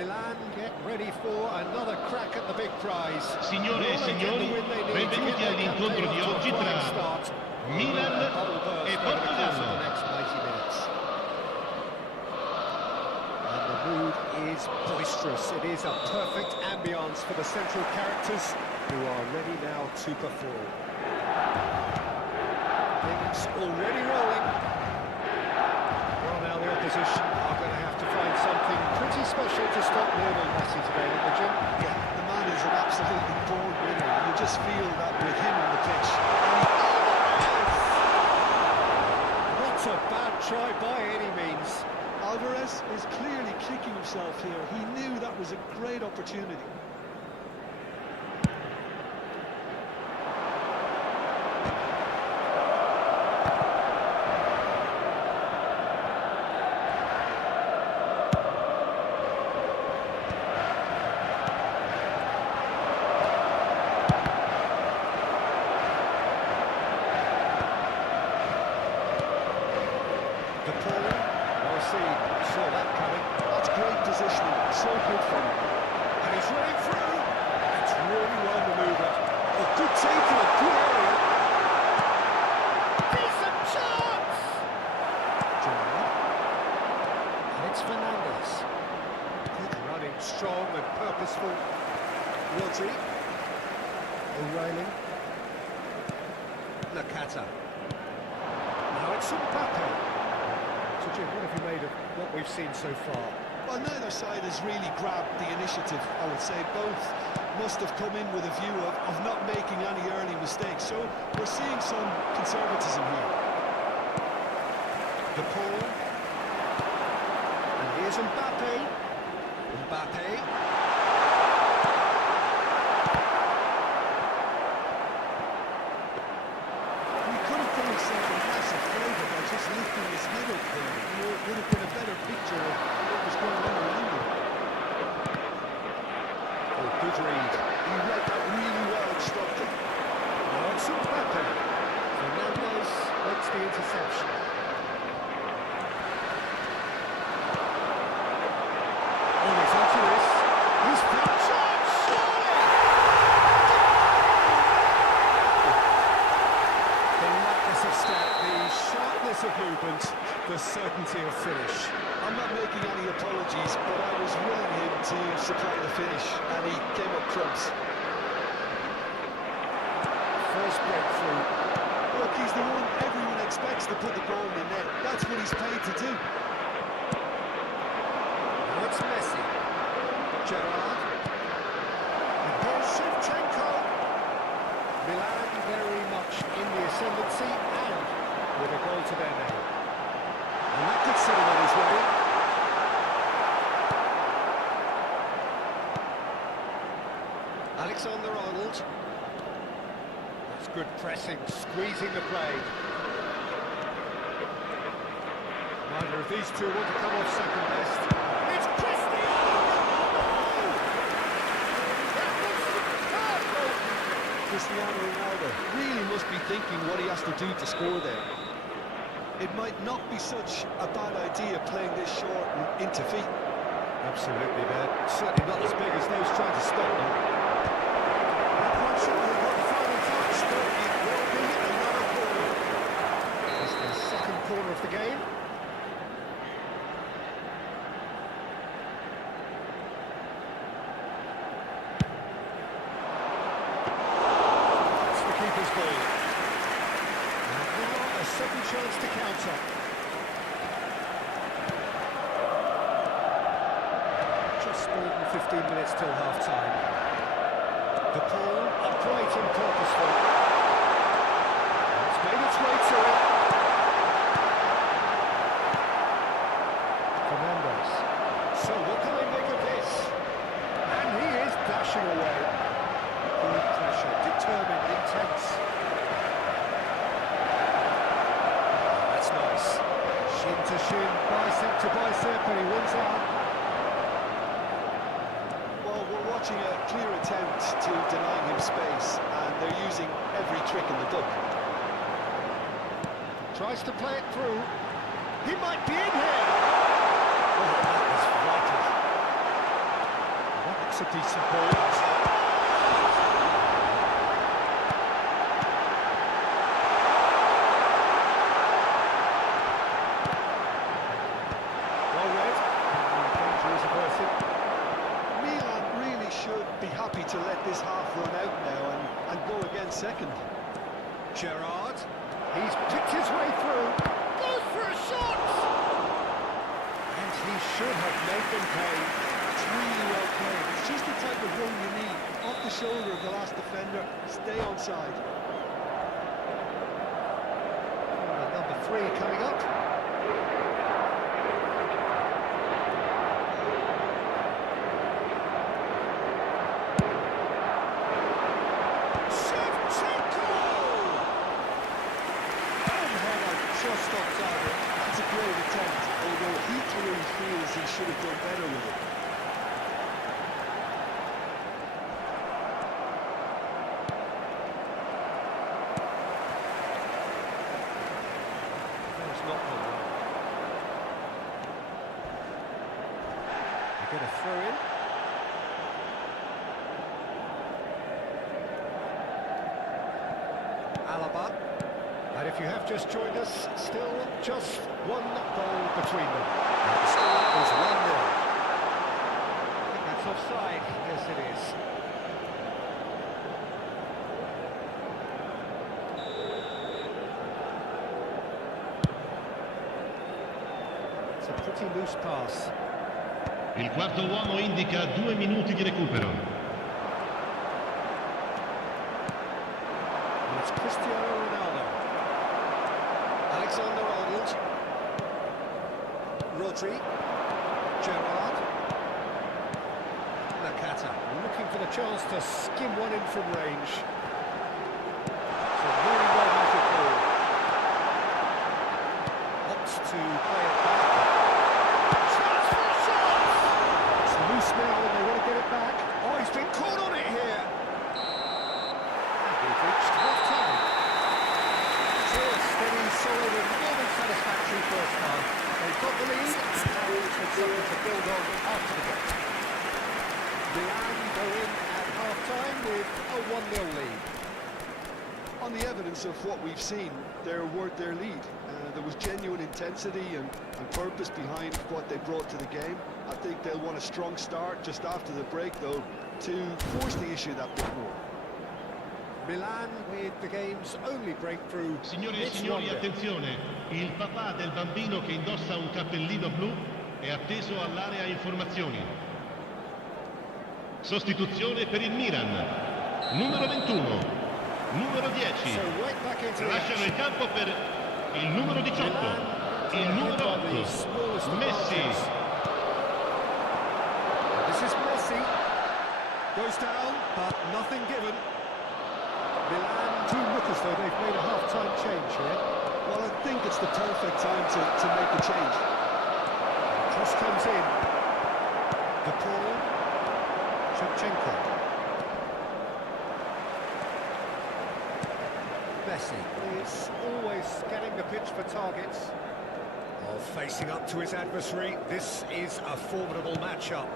Milan get ready for another crack at the big prize. Signore e signori, benvenuti all'incontro di oggi tra Milan e Portogallo. And the mood is boisterous. It is a perfect ambience for the central characters who are ready now to perform. Things already rolling. Well, now the opposition are going to have to find something pretty special to stop Lionel Messi today at the gym. Yeah, the man is an absolutely born winner. You just feel that with him on the pitch. Not a bad try by any means. Alvarez is clearly kicking himself here. He knew that was a great opportunity. The ball, well seen, saw that coming. That's great positioning, so good for him. And he's running through. It's really well manoeuvred. A good take in a good area. Decent chance! Gerrard. And it's Fernandes. Good running, strong and purposeful. Rodri. O'Reilly. Nakata. Now it's Mbappe. So Jim, what have you made of what we've seen so far? Well, neither side has really grabbed the initiative, I would say. Both must have come in with a view of not making any early mistakes. So we're seeing some conservatism here. The ball. And here's Mbappe. Mbappe. He could have done himself a massive favour by just lifting his head up there. It would have been a better picture of what was going on around him. Oh, good read. He read that really well and stopped it. Now it's Mbappe. Fernandes makes the interception. Oh, he's onto this. He's found chance, surely! The lightness of step, the sharpness of movement, the certainty of finish. I'm not making any apologies, but I was willing him to supply the finish, and he came up trumps. First breakthrough. Look, he's the one everyone expects to put the ball in the net. That's what he's paid to do. Now it's Messi. Gerrard. And here's Shevchenko. Milan very much in the ascendancy and with a goal to their name. And that could set him on his way. Alexander-Arnold. That's good pressing, squeezing the play. Neither of these two want to come off second best. It's Cristiano Ronaldo! That was superb goalkeeping. Cristiano Ronaldo really must be thinking what he has to do to score there. It might not be such a bad idea playing this short and into feet. Absolutely, they're certainly not as big as those trying to stop them. That one should have got the final touch, but it will be another corner. It's the second corner of the game. It's the keeper's ball. And now a second chance to counter. Just more than 15 minutes till half-time. The ball, upright and purposeful. It's made its way to it. Fernandes. So what can they make of this? And he is dashing away. Good pressure, determined, intense. That's nice. Shin to shin, bicep to bicep, and he wins out. Well, we're watching a clear attempt to deny him space, and they're using every trick in the book. Tries to play it through. He might be in here. Oh, that was vital. That's a decent ball. Happy to let this half run out now and go again second. Gerrard, he's picked his way through, goes for a shot! And he should have made them pay. It's really well played. It's just the type of run you need. Off the shoulder of the last defender, stay onside. Number 3 coming up. That's a great attempt, although he clearly feels he should have done better with it. That's not the one. They get a throw in. Alaba. And if you have just joined us, still just one goal between them. And the score is 1-0. I think that's offside. Yes, it is. It's a pretty loose pass. Il quarto uomo indica 2 minuti di recupero. And it's Cristiano Ronaldo. Alexander-Arnold, Rodri, Gerrard, Nakata, looking for the chance to skim one in from range. It's a really well-measured ball. Opts to play it back. Chance for a shot! It's loose now and they want to get it back. Oh, he's been caught on it here. And we've reached half-time. Steady, solid and more than satisfactory first half. They've got the lead and with something to build on after the game. Milan go in at half-time with a 1-0 lead. On the evidence of what we've seen, they're worth their lead. There was genuine intensity and purpose behind what they brought to the game. I think they'll want a strong start just after the break, though, to force the issue that bit more. Milan with the game's only breakthrough. Signore e signori, attenzione! Il papà del bambino che indossa un cappellino blu è atteso all'area informazioni. Sostituzione per il Milan. Numero 21, numero 10. Lasciano il campo per il numero 18, il numero 8, Messi. This is Messi. Goes down, but nothing given. Milan do look as though they've made a half-time change here. Well, I think it's the perfect time to make the change. Cross comes in. De Paul. Shevchenko. Messi is always scanning the pitch for targets. Oh, facing up to his adversary. This is a formidable matchup.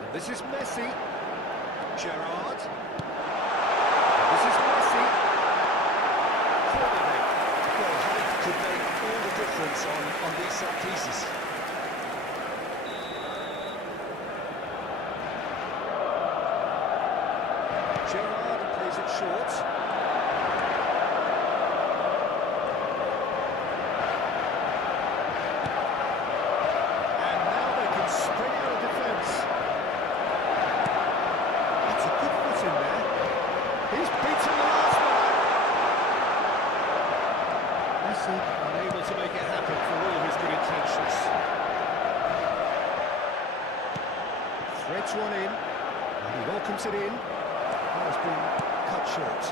And this is Messi. Gerrard. This is Messi. Corner. Well, height could make all the difference on these set pieces. Gerrard plays it short. And now they can spring out of defence. That's a good foot in there. He's beaten the last man. Messi unable to make it happen for all his good intentions. Threads one in, and he welcomes it in. That has been cut short.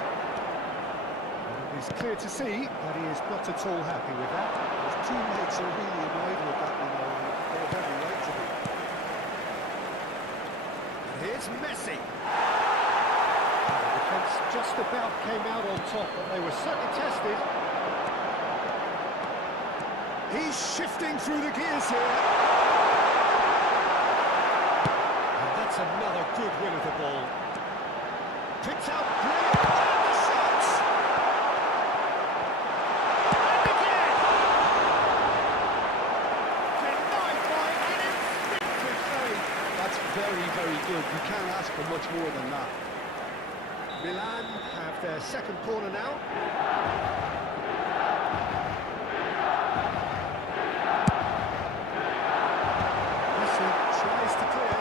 And it is clear to see that he is not at all happy with that. His teammates are really annoyed with that, you know, and they have every right to be. And here's Messi. The defence just about came out on top, but they were certainly tested. He's shifting through the gears here. And That's another good win of the ball. Picked up, brilliant, and the shots! And again! Denied by an instinctive save. That's very, very good. You can't ask for much more than that. Milan have their second corner now. Messi tries to clear.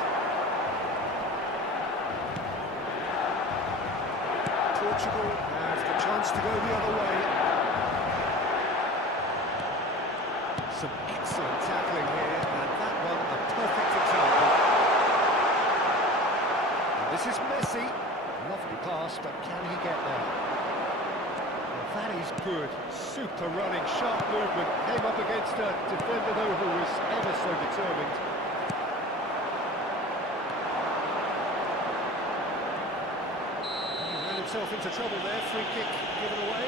Portugal have the chance to go the other way. Some excellent tackling here, and that one a perfect example. And this is Messi. Lovely pass, but can he get there? Well, that is good. Super running, sharp movement. Came up against a defender, though, who was ever so determined. He ran himself into trouble there. Free kick given away.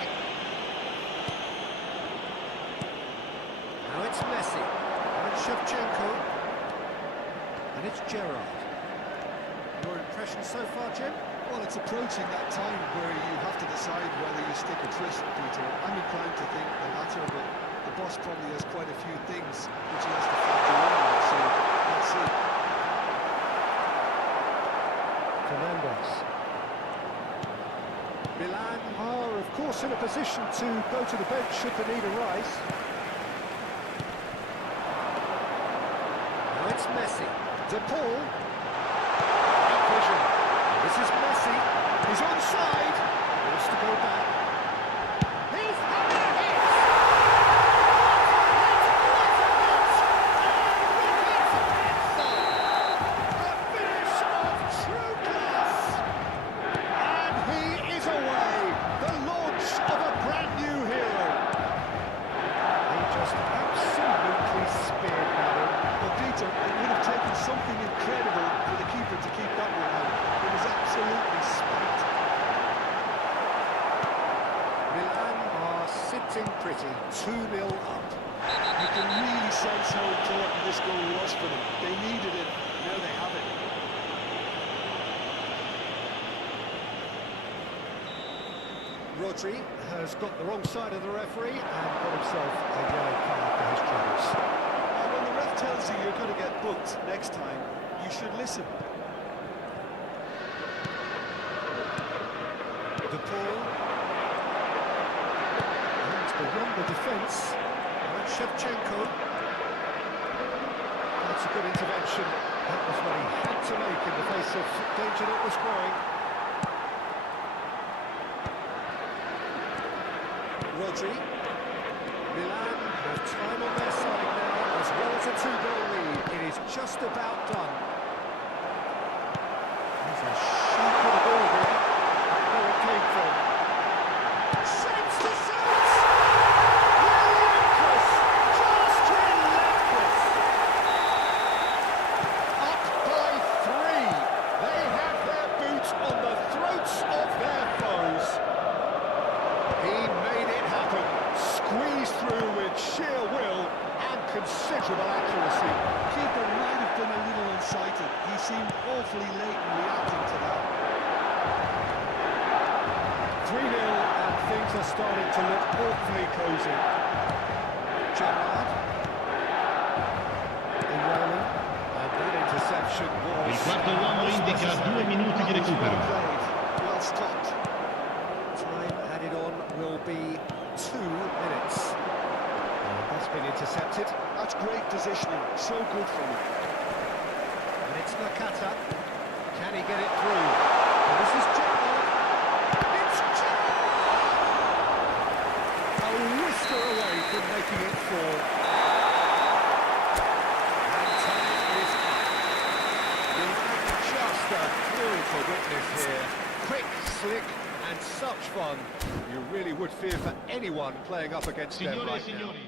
Now it's Messi. And it's Shevchenko. And it's Gerrard. Your impression so far, Jim? Well, it's approaching that time where you have to decide whether you stick or twist, Peter. I'm inclined to think the latter, but the boss probably has quite a few things which he has to factor in, so let's see. Fernandes. Milan are, of course, in a position to go to the bench should the need arise. Now it's Messi. De Paul. Great vision. This is Messi. He's onside. Wants to go back. He's had a hit! A finish of true class! And he is away. The launch of a brand new hero. He just absolutely speared that in. Well, Peter, it would have taken something incredible for the keeper to keep that one out. It was absolutely spiked. Milan are sitting pretty, 2-0 up. You can really sense how important this goal was for them. They needed it, now they have it. Rodri has got the wrong side of the referee and got himself a yellow card for his troubles. When the ref tells you you're going to get booked next time, you should listen. De Paul. And it's beyond the defence. And Shevchenko. That's a good intervention. That was what he had to make in the face of danger that was growing. Rodri. Milan have time on their side now, as well as a 2-goal lead. It is just about done. There's a shoot of the ball here. Where it came from. Shapes the shots! Relentless! Just relentless! Up by 3. They have their boots on the throats of their foes. He made it happen. Squeezed through with sheer will and considerable accuracy. Keeper might have been a little unsighted. He seemed awfully late in reacting to that. 3-0 and things are starting to look awfully cosy. Gerrard. Irrelevant. And that interception was... Il quarto uomo indica 2 minuti di recupero. Well stopped. Time added on will be 2 minutes. And that's been intercepted. That's great positioning. So good from him. And it's Nakata. Can he get it through? And this is Gerrard. It's Gerrard! A whisker away from making it 4. And time is up. Milan just a thrill to witness here. Quick, slick, and such fun. You really would fear for anyone playing up against them Signore e right now. signori,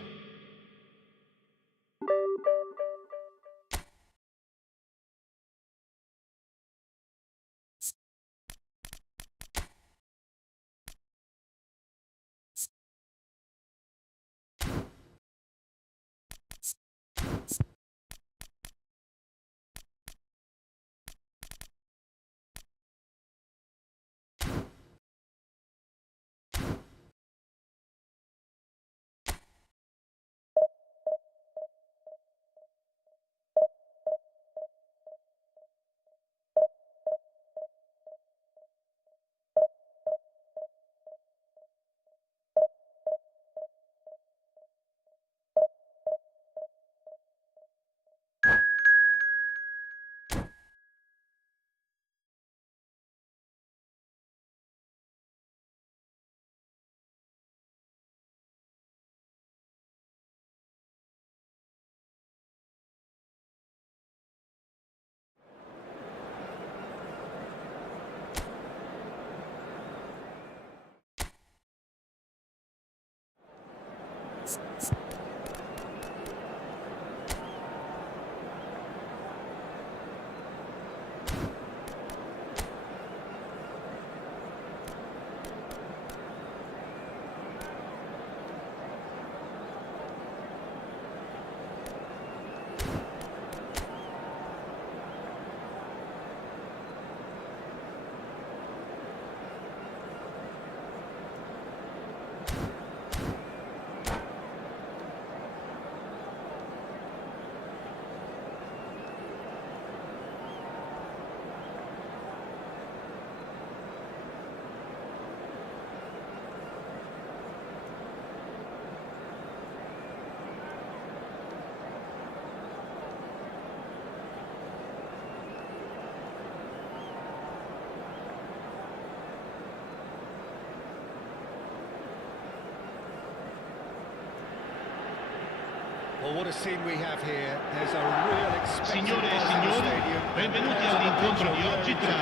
Well, what a scene we have here. There's a real expectation. Signore e signori, benvenuti all'incontro di oggi tra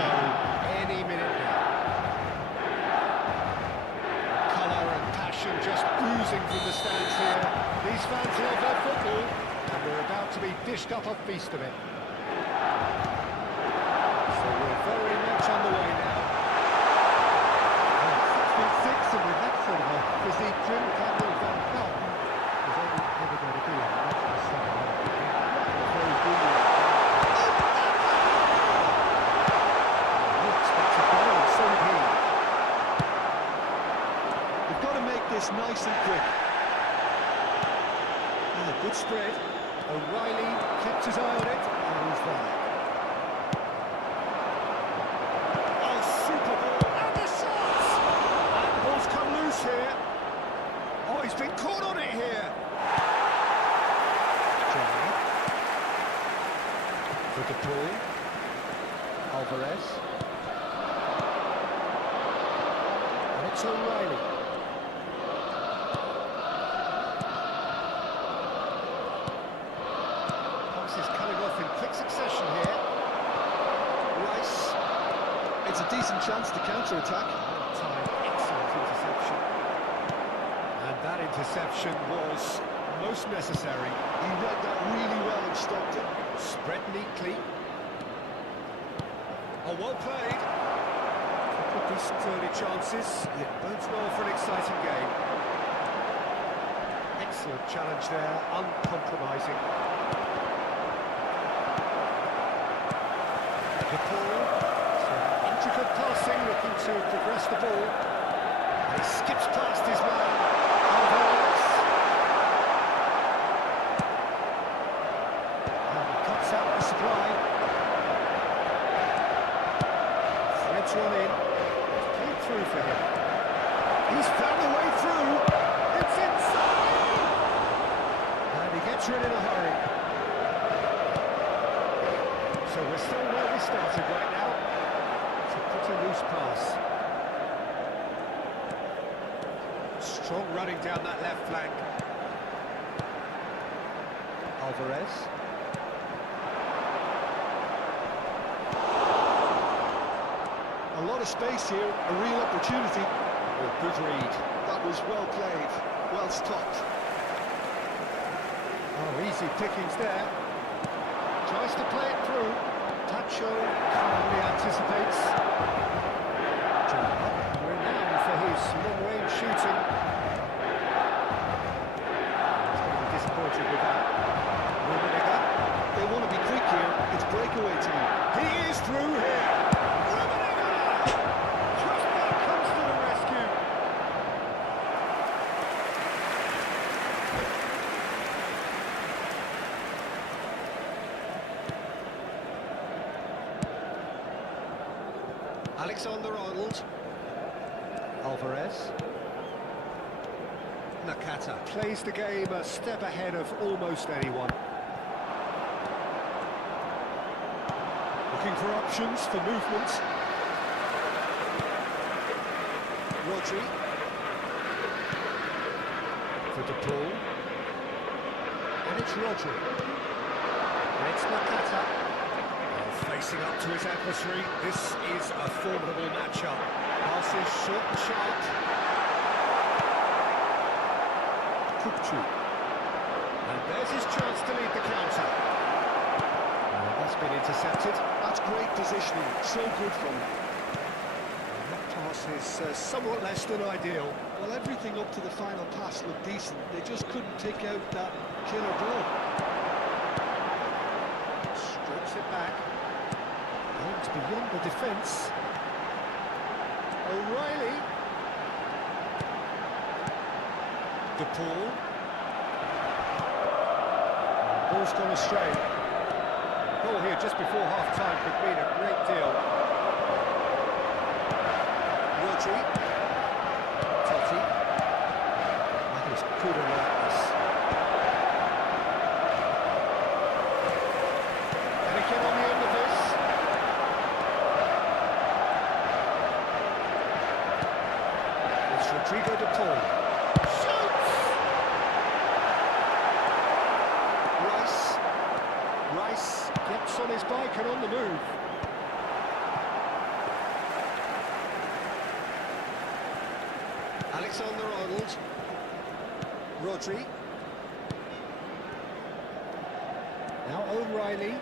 any minute now. Colour and passion just oozing from the stands here. These fans love their football, and we're about to be dished up a feast of it. So we're very much on the way now. 6'6", and with that sort of a physique, Jim Campbell Van Helden is only ever going to be a national star. Very brilliant. He expected better, and so did he. They've got to make this nice and quick. Good spread. O'Reilly kept his eye on it, and he's there. Oh, super ball, and the shots! And the ball's come loose here. Oh, he's been caught on it here. Gerrard. For the ball. Alvarez. And it's O'Reilly. Is coming off in quick succession here. Rice. It's a decent chance to counter-attack. Time, excellent interception. And that interception was most necessary. He read that really well and stopped it. Spread neatly. Oh, well played. Couple of decent early chances. It bodes well for an exciting game. Excellent challenge there, uncompromising. Intricate passing, looking to progress the ball. And he skips past his man. Alvarez. And he cuts out the supply. Threads one in. It's played through for him. He's found a way through. It's inside! And he gets rid in a hurry. So we're still where we started right now. It's a pretty loose pass. Strong running down that left flank. Alvarez. A lot of space here, a real opportunity. Oh, good read. That was well played, well stopped. Oh, easy pickings there. Tries to play it through. Tacho calmly anticipates. Gerrard renowned for his long-range shooting. He's going to be disappointed with that. Rummenigge. They want to be quick here. It's breakaway time. He is through here. Rummenigge! Crossbar comes to the rescue. Alexander-Arnold. Alvarez. Nakata plays the game a step ahead of almost anyone. Looking for options for movement. Rodri. For the ball. And it's Rodri. And it's Nakata. Facing up to his adversary, this is a formidable matchup. Passes short and sharp. Kupchu. And there's his chance to lead the counter. That's been intercepted. That's great positioning, so good from him. That pass is somewhat less than ideal. Well, everything up to the final pass looked decent. They just couldn't take out that killer ball. Strokes it back. It's beyond the defence. O'Reilly. De Paul. Ball's gone astray. Goal here just before half-time could mean a great deal. Rodri. Totti. That is good alertness. Can he get on the end of this? It's Rodrigo de Paul. Shoots! his bike and on the move. Alexander-Arnold. Rodri. Now O'Reilly.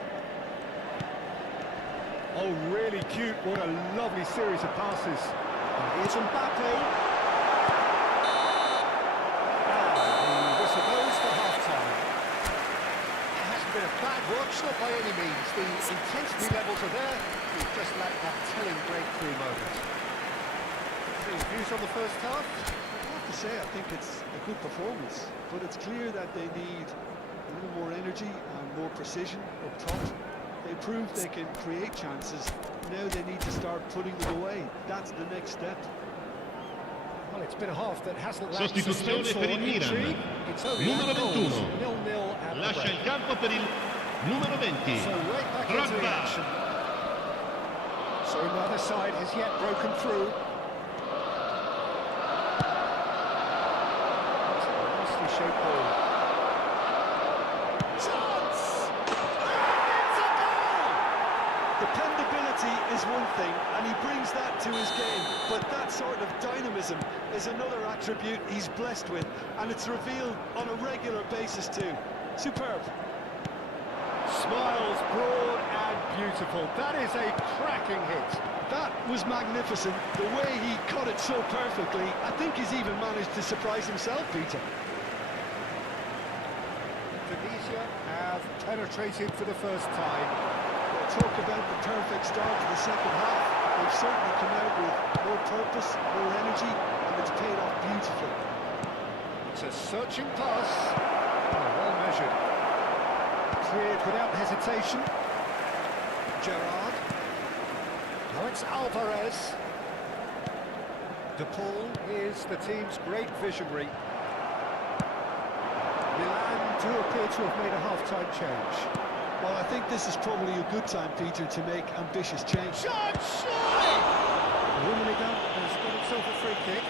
Oh, really cute. What a lovely series of passes. And here's Mbappe. And the whistle goes for half-time. It hasn't been a bad watch, not by any means. The intensity levels are there. We've just lacked that telling breakthrough moment. Any views on the first half? I have to say, I think it's a good performance, but it's clear that they need a little more energy and more precision up top. They proved they can create chances. Now they need to start putting them away. That's the next step. Well, it's been a half that hasn't lacked Sostituzione suspense or per il Milan. intrigue. It's only Numero had goals, 21. 0-0 at the Lascia break. il campo per il numero 20. So right back into the Drogba. action. So neither side has yet broken through. It's a nicely shaped ball. Chance! And it's a goal! Dependability is one thing, and he brings that to his game, but that sort of dynamism is another attribute he's blessed with, and it's revealed on a regular basis too. Superb. Smiles broad and beautiful. That is a cracking hit. That was magnificent. The way he cut it so perfectly, I think he's even managed to surprise himself, Peter. Tunisia have penetrated for the first time. Talk about the perfect start to the second half. They've certainly come out with more purpose, more energy, and it's paid off beautifully. It's a searching pass. Oh, well measured. Cleared without hesitation. Gerrard. Now it's Alvarez. De Paul is the team's great visionary. Milan do appear to have made a half-time change. Well, I think this is probably a good time, Peter, to make ambitious change. Shot! Shot! Rummenigge has got himself a free kick.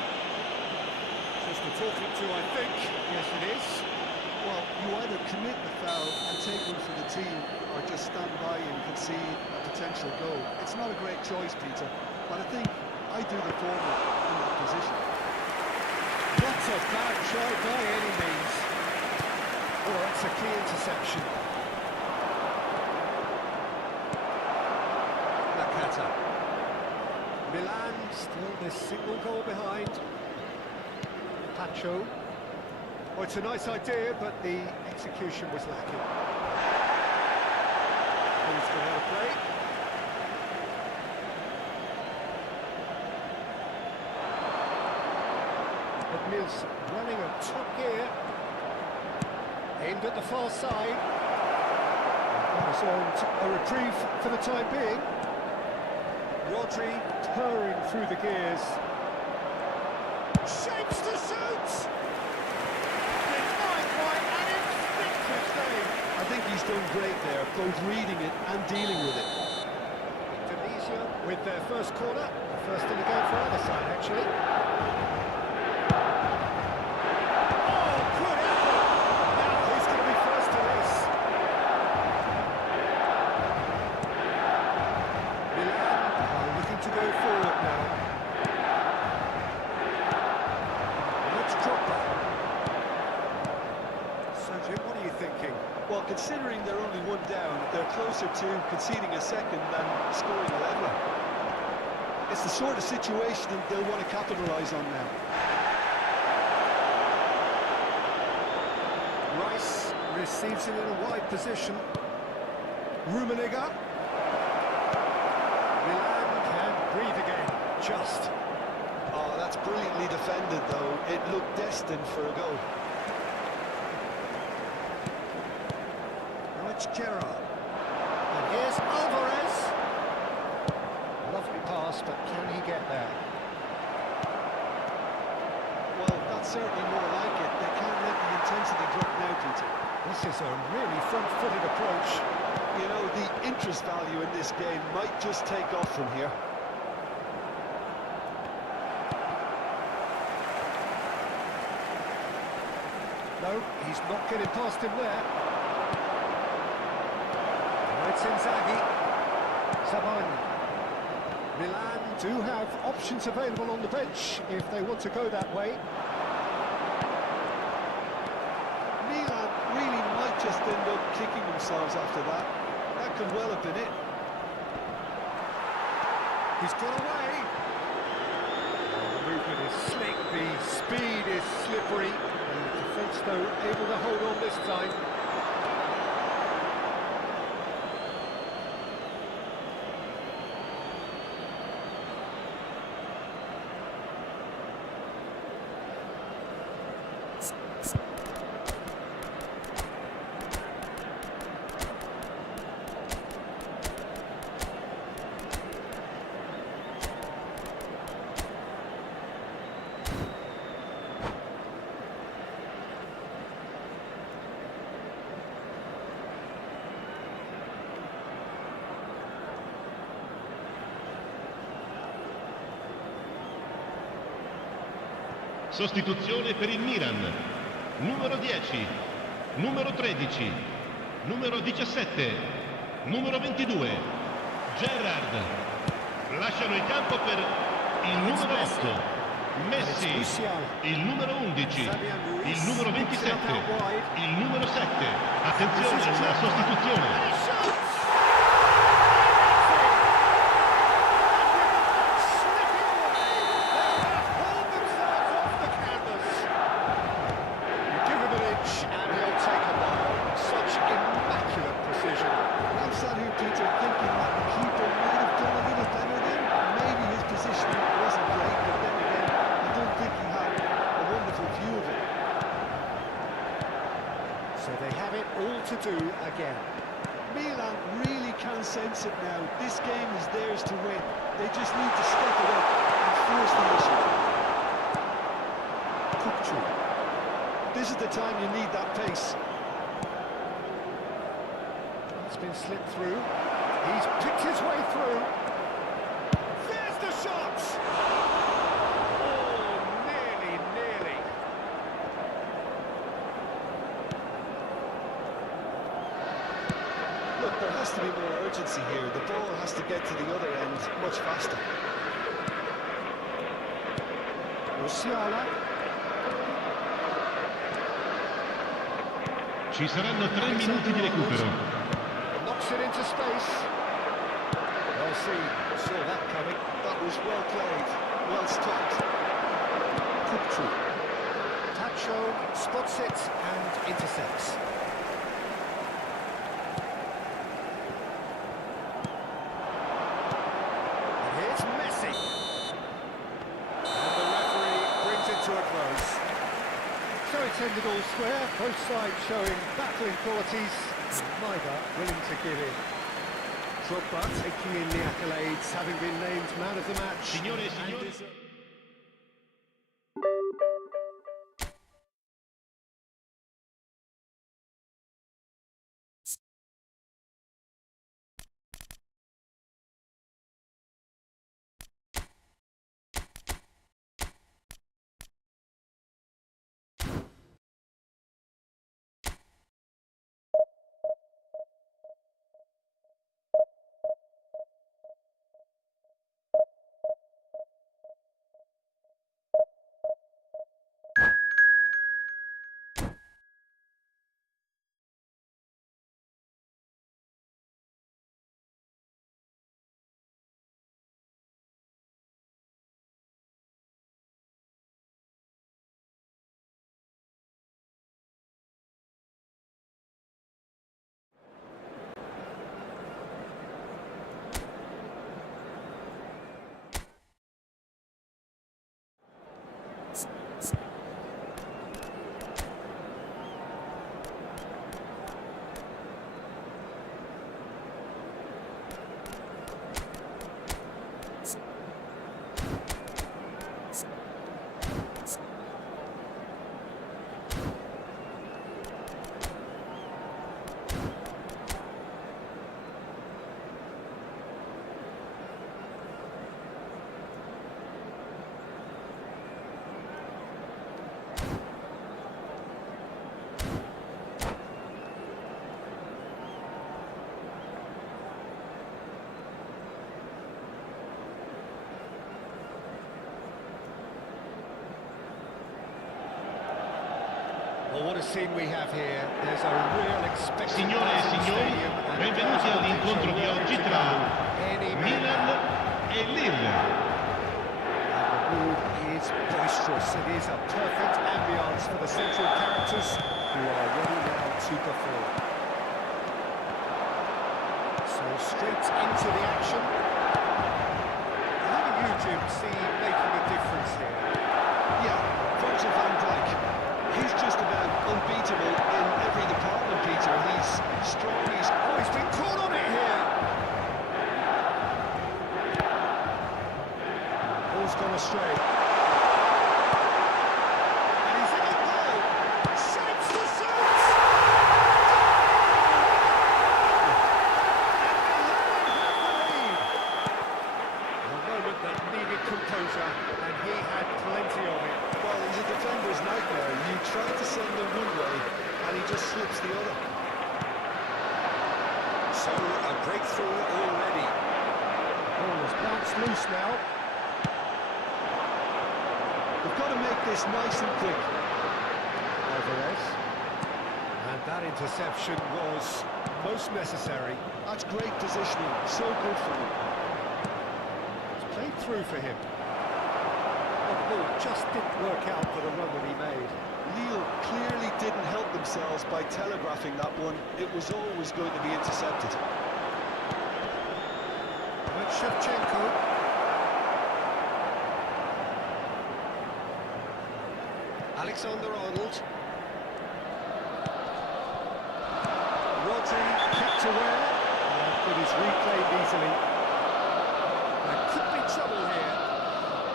Just the talking to, I think. Yes, it is. Well, you either commit the foul and take one for the team, or just stand by and concede a potential goal. It's not a great choice, Peter, but I think I do the former in that position. Not a bad try by any means. Oh, that's a key interception. Nakata. Milan still this single goal behind. Pacho. Oh, it's a nice idea, but the execution was lacking. Who's going to play? Edmils running at top gear. Aimed at the far side. That has earned a reprieve for the time being. Rodri purring through the gears. Shapes to shoot! I think he's done great there, both reading it and dealing with it. Tunisia with their first corner, the first in the game for either side, actually. Oh, good effort! Now who's going to be first to this? Milan are looking to go forward now. Let's drop that. So, Jim, what are you thinking? Well, considering they're only one down, they're closer to conceding a second than scoring a leveller. It's the sort of situation that they'll want to capitalise on now. Rice receives it in a wide position. Rummenigge. Milan can breathe again, just. Oh, that's brilliantly defended, though. It looked destined for a goal. Now it's Gerrard. And here's Alvarez. Lovely pass, but can he get there? Well, that's certainly more like it. They can't let the intensity drop now, Peter. This is a really front-footed approach. You know, the interest value in this game might just take off from here. No, he's not getting past him there. It's Inzaghi. Sabani. Milan do have options available on the bench if they want to go that way. Milan really might just end up kicking themselves after that. That could well have been it. He's got away. The movement is slick, the speed is slippery. The defence, though, able to hold on this time. Sostituzione per il Milan. Numero 10, numero 13, numero 17, numero 22. Gerrard. Lasciano il campo per il numero 8. Messi, il numero 11, il numero 27, il numero 7. Attenzione, la sostituzione. So they have it all to do again. Milan really can sense it now. This game is theirs to win. They just need to step it up and force the issue. Kupchu. This is the time you need that pace. It's been slipped through. He's picked his way through. There's the shot! Oh, nearly. Look, there has to be more urgency here. The ball has to get to the other end much faster. Musiala. Ci saranno 3 minuti di recupero. Knocks it into space. Well seen. Saw that coming. That was well played. Well stopped. Kupchu. Tacho spots it and intercepts. And here's Messi. And the referee brings it to a close. So it's ended all square, both sides showing battling qualities, and neither willing to give in. Drogba taking in the accolades, having been named man of the match. Signore e signori. Well, what a scene we have here. There's a real expectation. Signore e signori, benvenuti all'incontro di oggi tra Milan e Lille. And the mood is boisterous. It is a perfect ambience for the central characters who are ready now to perform. So straight into the action. How do you, Jim, see making a difference here? Yeah, Virgil van Dijk. He's just about unbeatable in every department, Peter. He's strong, he's been caught on it here. Ball's gone astray. And he's in a goal. Shapes the shot. A moment that needed composure, and he had plenty of it. well, he's a defender's nightmare. You try to send him one way, and he just slips the other. So a breakthrough already. Ball has bounced loose now. We've got to make this nice and quick. Alvarez. And that interception was most necessary. That's great positioning. So good for him. It's played through for him. The ball just didn't work out for the run that he made. Lille clearly didn't help themselves by telegraphing that one. It was always going to be intercepted. But Shevchenko. Alexander-Arnold. Rodri kept away. It is replayed easily. There could be trouble here.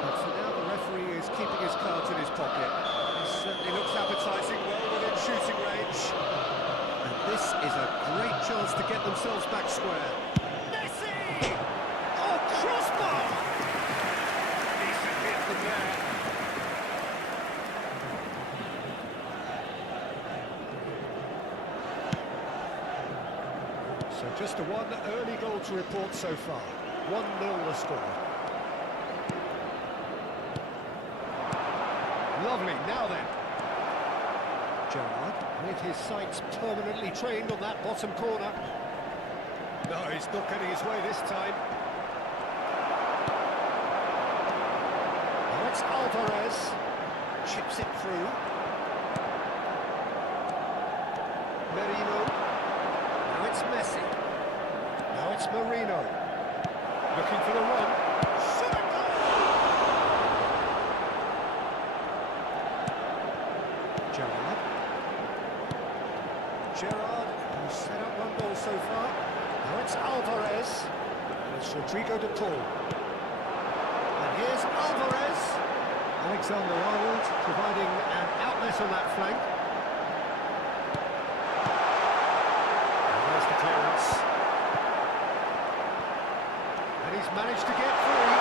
But for now the referee is keeping his cards in his pocket. He certainly looks appetising, well within shooting range. And this is a great chance to get themselves back square. Messi! Oh, crossbar! Decent hit from there. So just a one early goal to report so far. 1-0 the score. Lovely, now then. Gerrard, with his sights permanently trained on that bottom corner. No, he's not getting his way this time. Now it's Alvarez. Chips it through. Merino. Now it's Messi. Now it's Marino. Looking for the run. Shot a goal! Gerrard. Gerrard, who's set up one goal so far. Now it's Alvarez. And it's Rodrigo de Paul. And here's Alvarez. Alexander-Arnold providing an outlet on that flank. And there's the clearance. And he's managed to get free.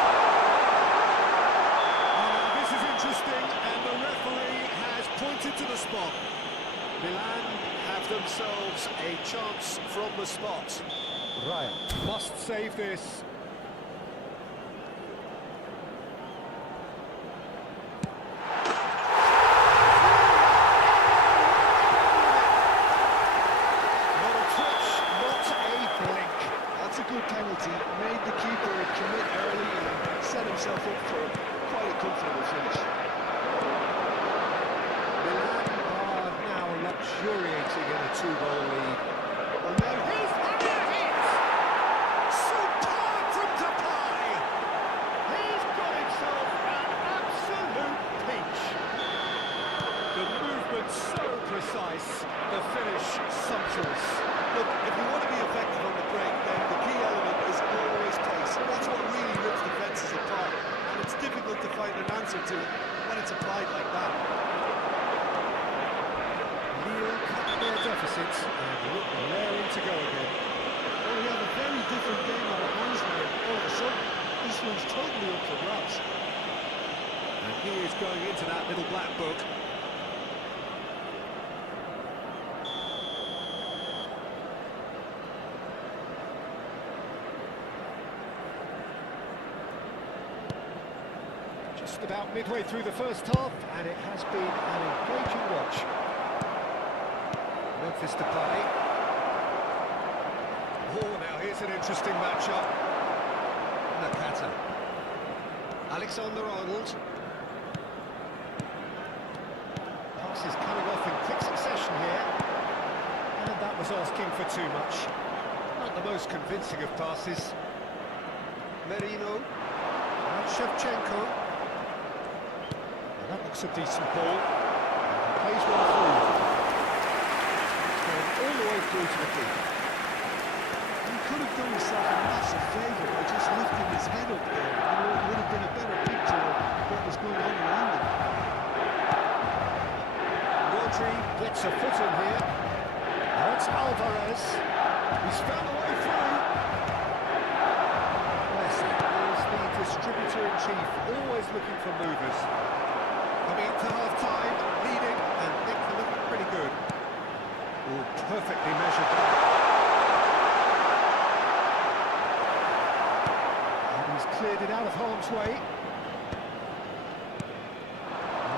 Oh, now this is interesting, and the referee has pointed to the spot. Milan have themselves a chance from the spot. Ryan must save this. Not a touch, not a blink. That's a good penalty. Made the keeper commit early and set himself up for quite a comfortable finish. Milan are now luxuriating in a 2-goal lead. Well, now He's had a hit! Superb from Depay! He's got himself an absolute peach. The movement so precise, the finish sumptuous. look, if you want to be effective on the break, then the key element is always pace. That's what really rips defences apart. And it's difficult to find an answer to it when it's applied like that. Lille cut their deficits and look raring to go again. Well, we have a very different game on our hands now. All of a sudden, this one's totally up for grabs. And he is going into that little black book. Just about midway through the first half, and it has been an engaging watch. Memphis Depay. Oh, now here's an interesting matchup. Nakata. Alexander-Arnold. Passes coming off in quick succession here. And that was asking for too much. Not the most convincing of passes. Merino. And Shevchenko. And that looks a decent ball. And he plays one through. It's going all the way through to the keeper. He could have done himself a massive favour by just lifting his head up there. You know, it would have been a better picture of what was going on around him. Rodri gets a foot in here. Now it's Alvarez. He's found a way through. Messi is the distributor-in-chief, always looking for movers. Coming up to half-time, leading, and things are looking pretty good. Oh, perfectly measured there. And he's cleared it out of harm's way.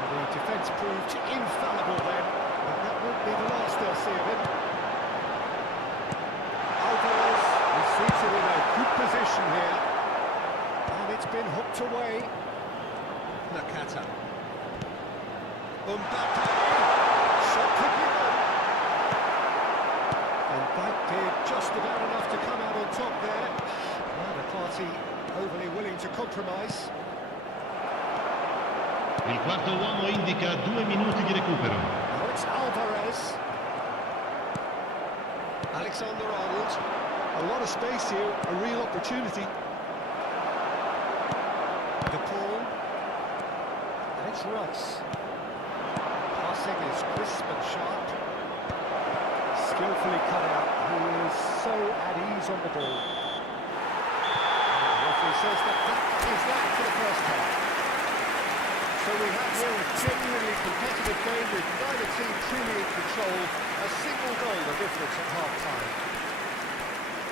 The defence proved infallible then, and that would be the last they'll see of him. Alvarez receives it in a good position here, and it's been hooked away. Nakata. Mbappe! Shot could be on. And that did just about enough to come out on top there. Neither party overly willing to compromise. Il quarto uomo indica 2 minuti di recupero. Now it's Alvarez. Alexander-Arnold. A lot of space here, a real opportunity. De Paul. And it's Rice. Passing is crisp and sharp. Skillfully cut out. He is so at ease on the ball. And the referee says that is that for the first half. So we have here a genuinely competitive game with neither team truly in control. A single goal the difference at half-time.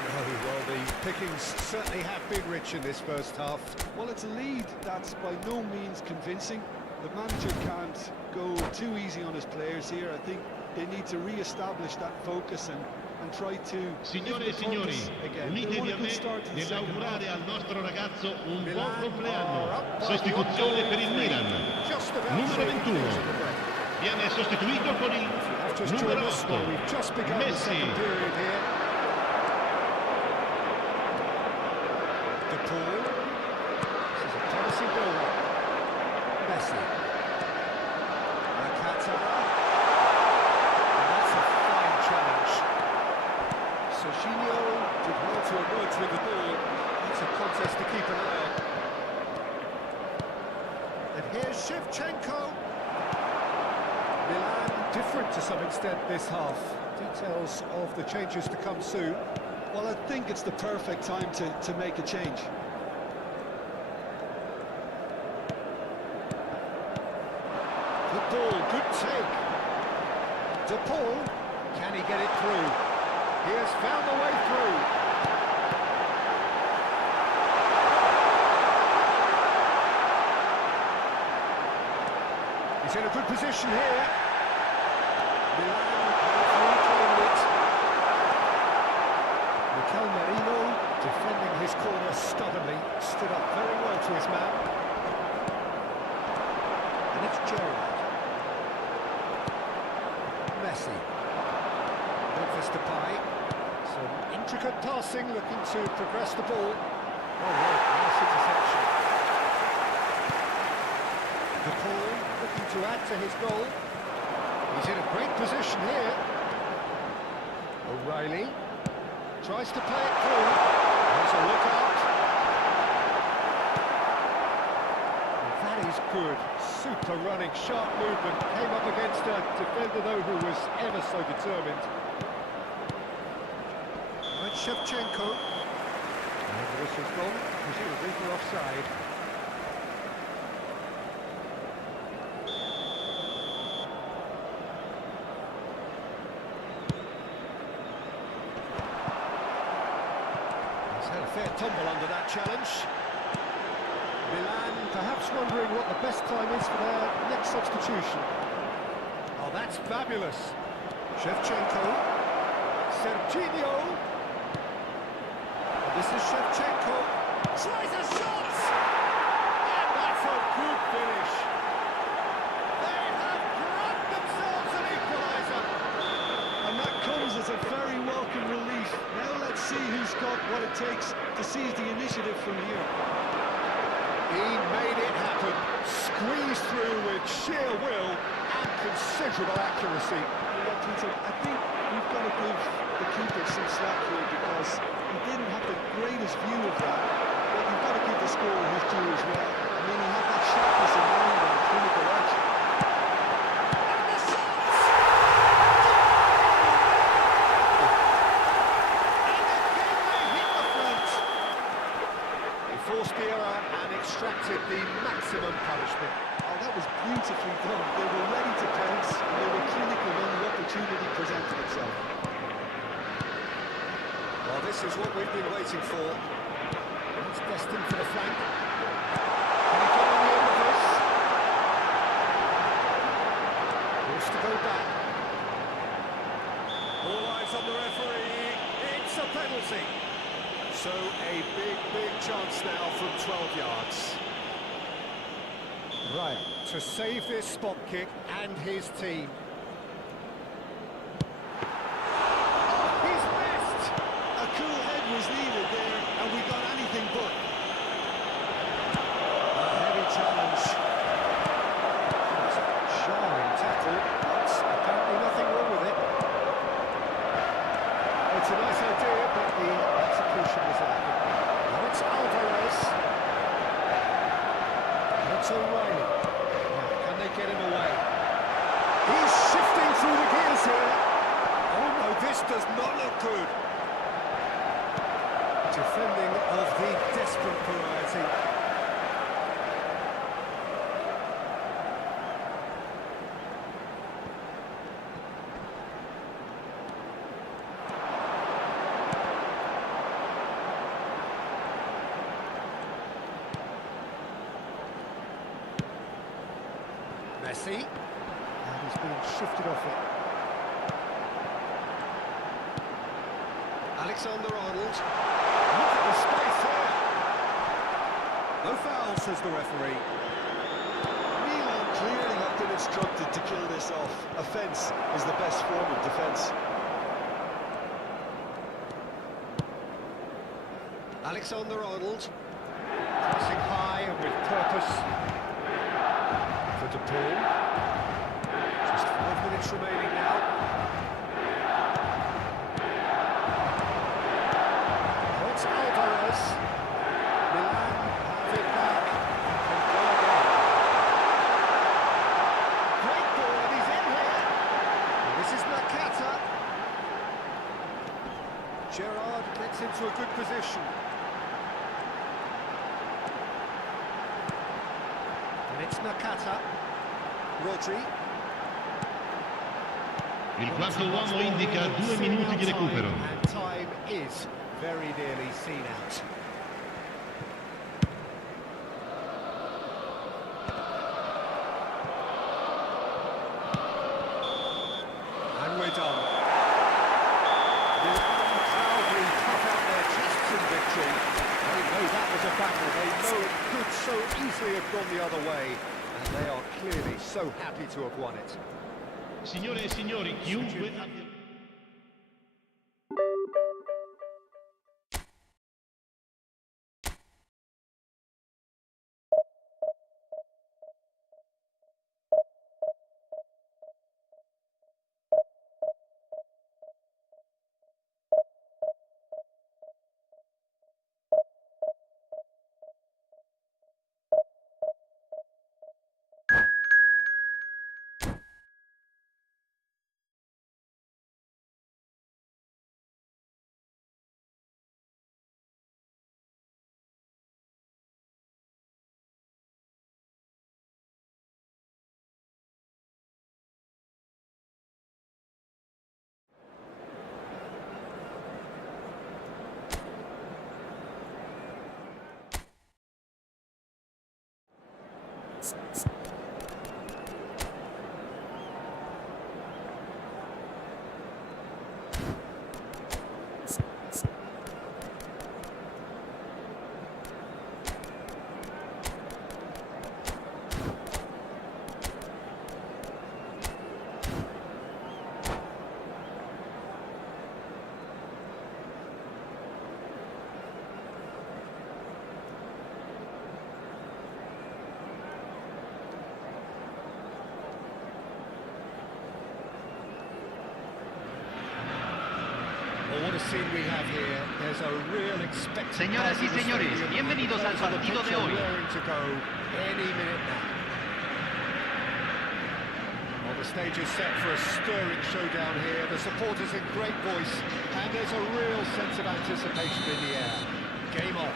Oh, well, the pickings certainly have been rich in this first half. Well, it's a lead that's by no means convincing. The manager can't go too easy on his players here. I think they need to re-establish that focus and try to... Signore e signori, unitevi a me nell'augurare al nostro ragazzo un buon compleanno. Sostituzione per il Milan. Numero 21. Viene sostituito con il numero 8. Messi. De Paul. This is a promising build-up. Messi. Nakata. And that's a fine challenge. Serginho did well to emerge with the ball. It's a contest to keep an eye on. And here's Shevchenko. Milan different to some extent this half. Details of the changes to come soon. Well, I think it's the perfect time to make a change. Good ball, good take. De Paul, can he get it through? He has found the way through. He's in a good position here. Milan reclaimed it. Mikel Merino defending his corner stubbornly, stood up very well to his man. And it's Gerrard. Messi. Memphis Depay. Some intricate passing, looking to progress the ball. Oh, right, nice interception. De Paul looking to add to his goal. He's in a great position here. O'Reilly tries to play it through. There's a look out. And that is good. Super running, sharp movement. Came up against a defender, though, who was ever so determined. Right, Shevchenko. And the whistle's gone, presumably for offside. Had a fair tumble under that challenge. Milan perhaps wondering what the best time is for their next substitution. Oh, that's fabulous. Shevchenko. Serginho. And this is Shevchenko. Tries a shot! And that's a good finish. They have grabbed themselves an equaliser. And that comes as a very welcome relief. Now let's see who's got what it takes to seize the initiative from here. He made it happen. Squeezed through with sheer will and considerable accuracy. Yeah, Peter, I think we've got to give the keeper some slack here because he didn't have the greatest view of that. But you've got to give the scorer his due as well. I mean, he had that sharpness of mind and clinical edge. And the shots! And again they hit the front. He forced the error and extracted the maximum punishment. Oh, that was beautifully done. They were ready to pounce and they were clinical when the opportunity presented itself. Well, this is what we've been waiting for. It's destined for the flank. Can he get on the end of this? Wants to go back. All eyes on the referee. It's a penalty. So a big chance now from 12 yards. Right, to save this spot kick and his team. Oh, he's missed! A cool head was needed there, and we got anything but. A heavy challenge. It's a jarring tackle, but apparently nothing wrong with it. It's a nice idea, but the execution was lacking. Now it's Alvarez. It's O'Reilly. Now, can they get him away? He's shifting through the gears here. Oh no, this does not look good. Defending of the desperate variety. Messi. And he's being shifted off it. Alexander-Arnold. Look at the space here. No foul, says the referee. Milan clearly have been instructed to kill this off. Offence is the best form of defence. Alexander-Arnold. Pressing high and with purpose. For De Paul. Just 5 minutes remaining now. Oh, it's Alvarez. Milan have it back. And go again. Great ball, and he's in here. And this is Nakata. Gerrard gets into a good position. And it's Nakata. Rodri. Il quarto uomo indica 2 minuti di recupero. And time is very nearly seen out. And we're done. Milan proudly puff out their chests in victory. They know that was a battle. They know it could so easily have gone the other way. And they are clearly so happy to have won it. Signore e signori, chiunque abbia... of scene we have here. There's a real expectation. Señoras y señores, bienvenidos al partido de hoy. To go any minute now. Well, the stage is set for a stirring showdown here. The supporters in great voice, and there's a real sense of anticipation in the air. Game on.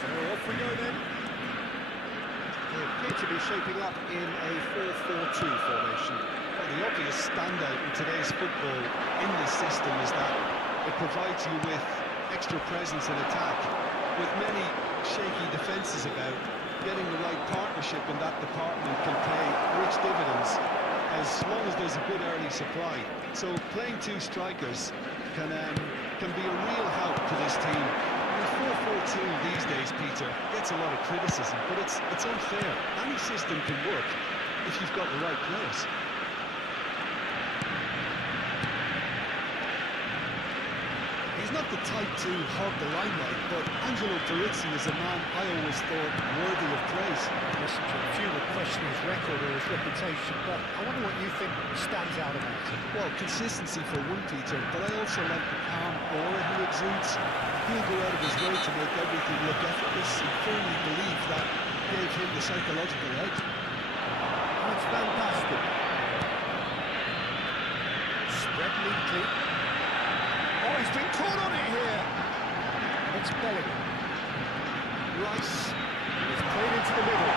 So off we go then. They appear to be shaping up in a 4-4-2 formation. Well, the obvious standout in today's football in this system is that it provides you with extra presence in attack. With many shaky defences about, getting the right partnership in that department can pay rich dividends as long as there's a good early supply. So playing two strikers can be a real help to this team. I mean, 4-4-2 these days, Peter, gets a lot of criticism, but it's unfair. Any system can work if you've got the right players. He's not the type to hog the limelight, but Angelo Barrizzi is a man I always thought worthy of praise. Listen, a few would question his record or his reputation, but I wonder what you think stands out about him. Well, consistency for one, Peter, but I also like the calm aura he exudes. He'll go out of his way to make everything look effortless and firmly believe that gave him the psychological edge. That's fantastic. Spread neatly. Oh, he's been caught on it here. It's Bellingham. Rice. It's played into the middle.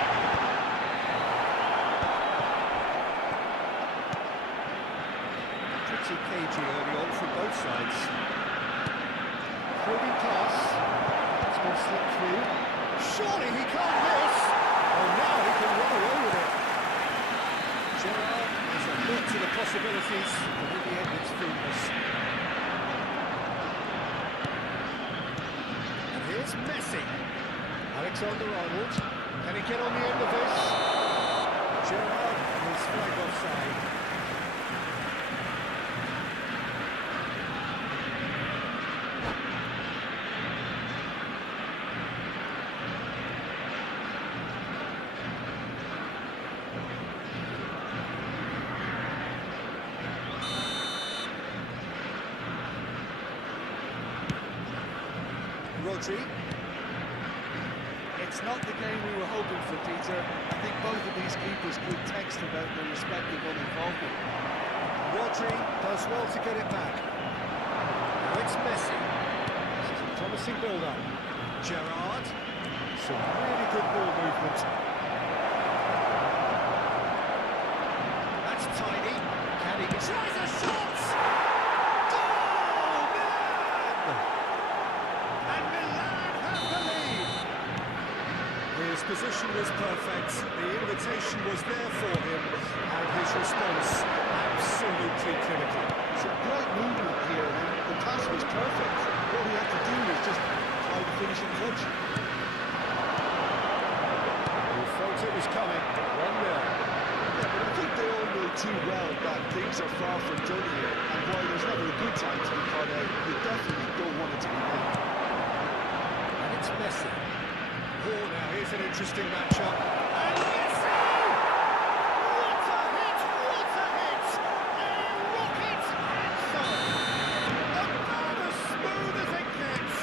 Pretty cagey early on from both sides. Probing pass. It's been slipped through. Surely he can't miss. Oh, now he can run away with it. Gerrard is a look to the possibilities, but in the end it's fruitless. Here's Messi. Alexander-Arnold. Can he get on the end of this? Gerrard is flag offside. Rodri. It's not the game we were hoping for, Peter. I think both of these keepers could text about their respective involvement. Rodri does well to get it back. Now it's Messi. This is a promising build-up. Gerrard. Some really good ball movement. That's tidy. Can he tries a shot! Goal, man! And Milan have the lead. His position was perfect, the invitation was there for him, and his response absolutely clinical. Some great movement here. The pass was perfect. All he had to do was just try the finishing touch. He felt it was coming. 1-0. Yeah, but I think they all know too well that things are far from done here, and while there's never a good time to be caught out, you definitely don't want it to be made. And it's Messi. Oh, now here's an interesting matchup. And Messi! What a hit! What a hit! A rocket anthem! About as smooth as it gets.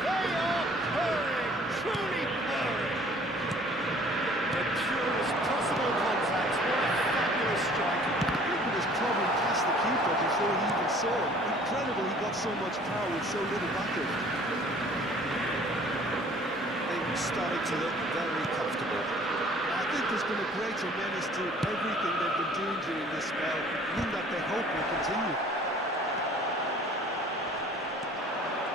They are purring, truly purring. The purest possible contact. What a fabulous strike. I think it was probably past the keeper before he even saw it. Incredible he got so much power with so little backup. Starting to look very comfortable. I think there's been a greater menace to everything they've been doing during this spell, one that they hope will continue.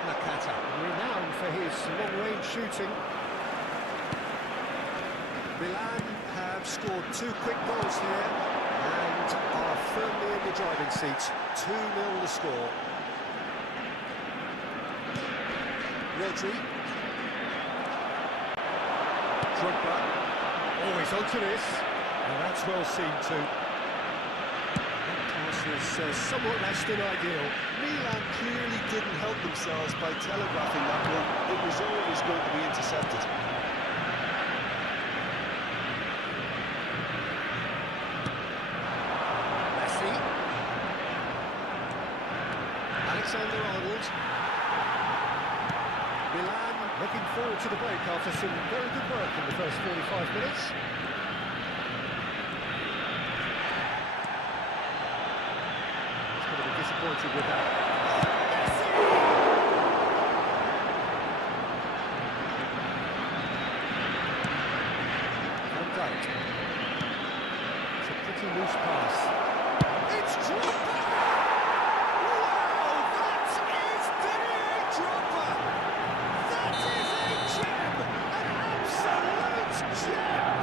Nakata, renowned for his long-range shooting. Milan have scored 2 quick goals here and are firmly in the driving seat. 2-0 the score. Rodri. Drogba. Oh, he's onto this. Now that's well seen too. That pass was somewhat less than ideal. Milan clearly didn't help themselves by telegraphing that one. It was always going to be intercepted. Messi. Alexander-Arnold. Milan looking forward to the break after some very good work in the first 45 minutes. He's going to be disappointed with that. Van Dijk. It's a pretty loose pass. It's Drogba! Wow, that is Didier Drogba! That is a gem! An absolute gem!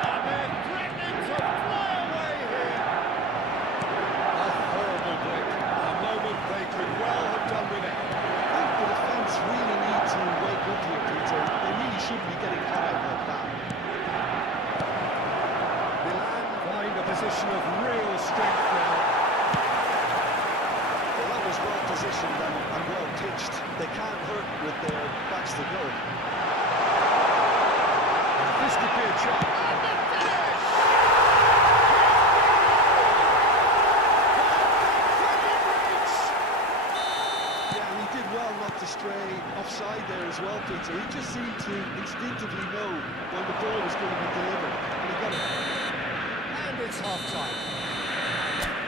And they're threatening to fly away here. A horrible break. A moment they could well have done without. I think the defence really need to wake up here, Peter. They really shouldn't be getting caught out like that. Milan find a position of real strength now. Well, that was well positioned and well pitched. They can't hurt with their backs to goal. This could be a chance. And the finish! Yeah, and he did well not to stray offside there as well, Peter. He just seemed to instinctively know when the ball was going to be delivered, and he got it. And it's half-time.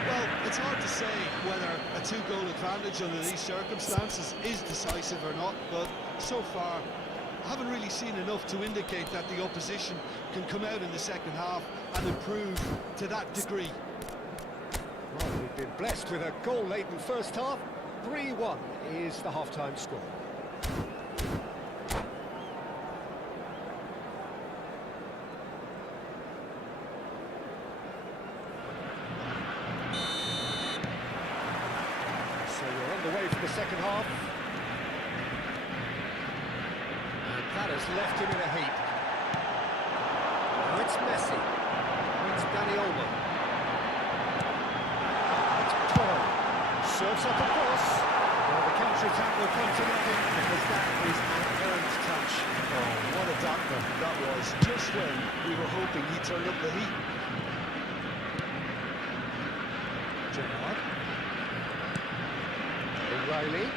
Well, it's hard to say whether a two-goal advantage under these circumstances is decisive or not, but so far, I haven't really seen enough to indicate that the opposition can come out in the second half and improve to that degree. Well, we've been blessed with a goal-laden first half. 3-1 is the half-time score. So we're on the way for the second half. And that has left him in a heap. Now it's Messi. It's Dani Olmo. It's Paul. Serves up a cross. Well, the counter-attack will come to nothing because that is an errant touch. Oh, what a doctor that was, just when we were hoping he'd turn up the heat. Gerrard. O'Reilly.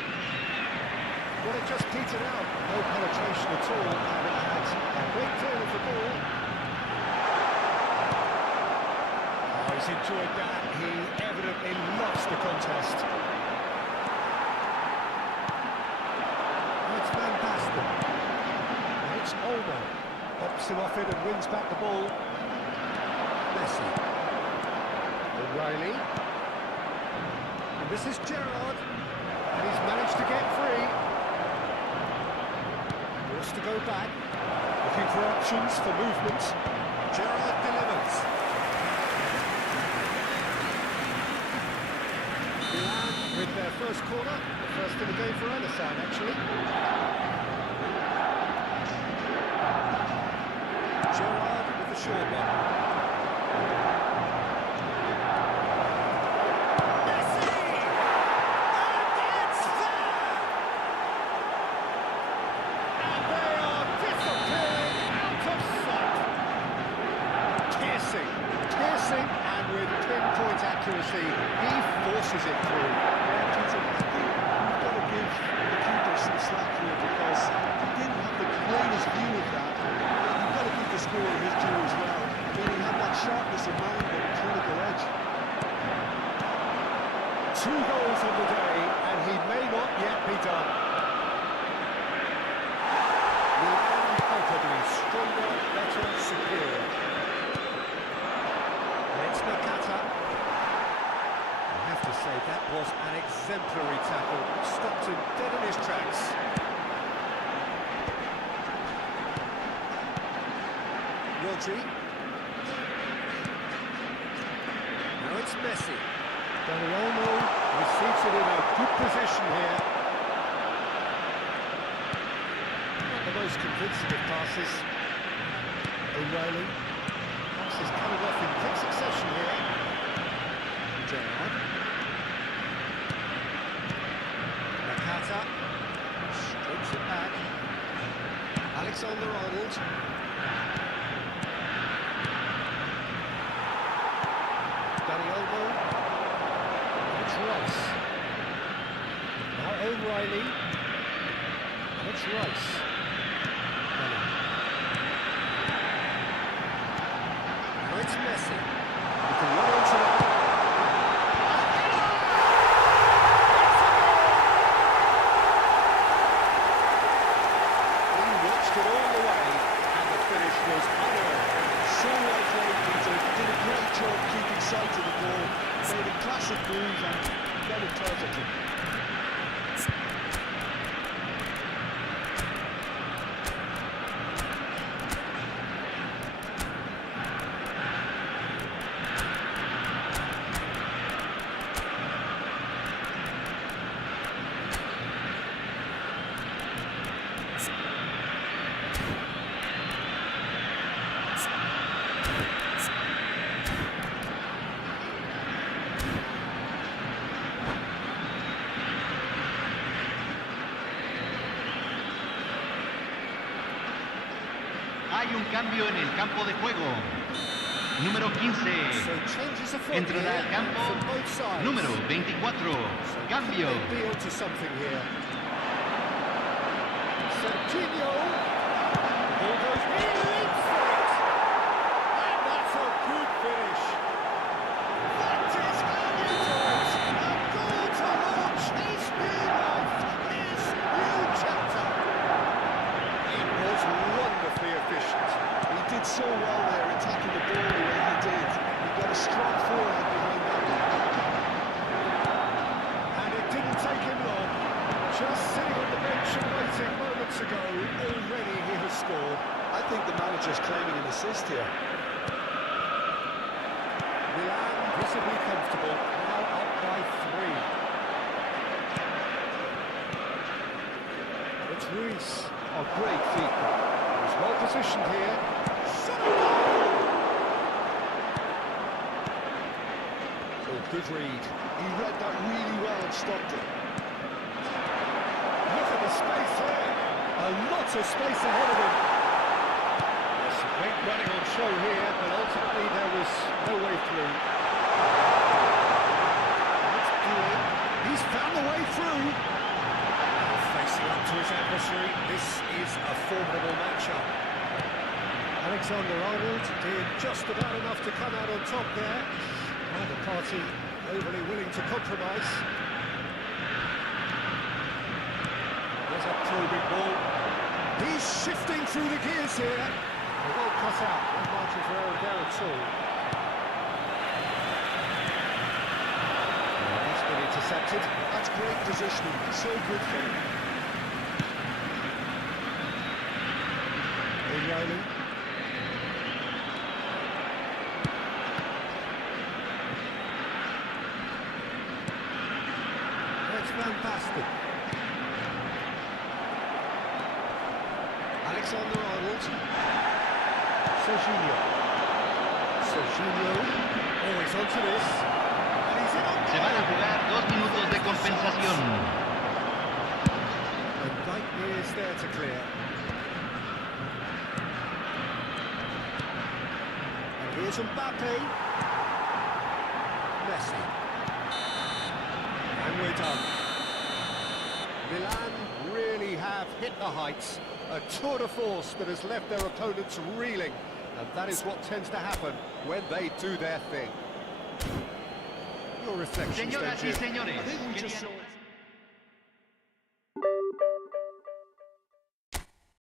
Well, it just petered out. No penetration at all, and it had a great deal of the ball. Oh, he's enjoyed that. He evidently loves the contest. It's Van Basten. And it's Olmo. Pops him off it and wins back the ball. Messi. O'Reilly. And this is Gerrard. And he's managed to get free. Wants to go back. Looking for options for movement. Gerrard delivers. Milan with their first corner. The first in the game for Anderson, actually. Gerrard with the short one. Messi! And it's there! And they are disappearing out of sight. Piercing, and with pinpoint accuracy, he forces it through. Yeah, Peter, I think we've got to give the keeper some slack here because he didn't have the greatest view of that. And you've got to give the scorer his due as well. I mean, he had that sharpness of mind and clinical edge. 2 goals on the day, and he may not yet be done. Milan palpably stronger, better, superior. And it's Nakata. I have to say, that was an exemplary tackle. Stopped him dead in his tracks. Rodri. Now it's Messi. Dani Olmo receives it in a good position here. Not the most convincing of passes. O'Reilly. Passes coming off in quick succession here. Gerrard. Nakata. Strokes it back. Alexander-Arnold. Dani Olmo. It's Rice. it's Messi. He can run onto that. He watched it all the way, and the finish was unearned. So well played, Peter. Did a great job keeping sight of the ball. Made a classic move and got it perfectly. Hay un cambio en el campo de juego. Número 15. So changes of foot Entrará here al campo. from both sides. Número 24. Cambio. Could they be onto something here? Serginho. Ball goes in for it. And that's a good finish. That is how you do it. A goal to launch his new life, his new chapter. It was wonderfully efficient. He did so well there, attacking the ball the way he did. He got a strong forehand behind that one. And it didn't take him long. Just sitting on the bench and waiting moments ago, already he has scored. I think the manager's claiming an assist here. Milan visibly comfortable, now up by 3. It's Ruiz. Oh, great feet. He's well positioned here. Oh, good read. He read that really well and stopped it. Look at the space there. A lot of space ahead of him. There's some great running on show here, but ultimately there was no way through. Let's do it. He's found the way through. Facing up to his adversary, this is a formidable matchup. Alexander-Arnold did just about enough to come out on top there. Neither party overly willing to compromise. There's a probing ball. He's shifting through the gears here. A well cut out, no margin for error there at all. He's been intercepted. That's great positioning. So good for him. Rolling. That's fantastic. Alexander-Arnold. Serginho. Oh, he's onto this. And he's in on Se van a jugar 2 minutos de compensación. And right is there to clear. And here's Mbappe. Messi. And we're done. Milan really have hit the heights. A tour de force that has left their opponents reeling. And that is what tends to happen when they do their thing. Your reflections, Señoras y don't you? señores, I think we just querían- saw...